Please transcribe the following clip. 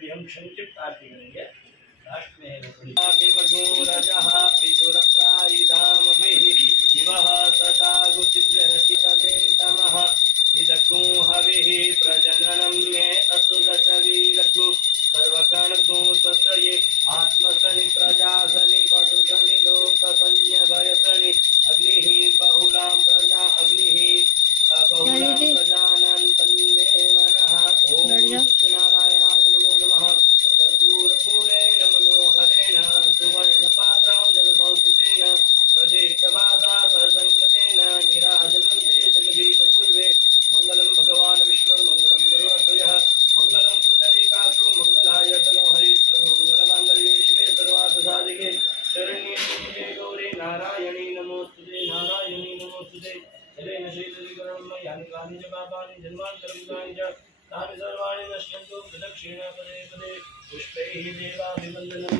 अभी हम संक्षिप्त आरती करेंगे। लास्ट में है राजा पितुरप्रायिधामभिः दिवः सदा गुतिबृहतितदेतमः इदकु हविः प्रजननं मे असुदशवीरगु सर्वकणगु ततये आत्मसनि प्रजासनि पशुसनि लोकसंयभयसनि अग्निः बहुलां प्रजा अग्निः बहुलां प्रजानां तन्मे मनः ॐ सत्यनारायणाय नमो नमः। कर्पूरपूरेण मनोहरेण सुवर्णपात्रां जलसंस्थितेन प्रदेशवासा प्रसंगतेन निराजनं ते जगदीशपूर्वे मङ्गलं भगवान् विष्णुर्मङ्गलं गुरुर्द्वयः मङ्गलं पुण्डरीकाक्षो मङ्गलायतनो हरि सर्वमङ्गलमाङ्गल्ये शिवे सर्वार्थसाधिके शरण्ये त्र्यम्बके गौरी नारायणी नमोस्तुते नारायणी नमोस्तुते। जलेन शीतलीकरणं मय्यानि कानि च पापानि जन्मान्तरभूतानि च तानि सर्वाणि नश्यन्तु प्रदक्षिणा पदे पदे पुष्पैः देवाभिवन्दनं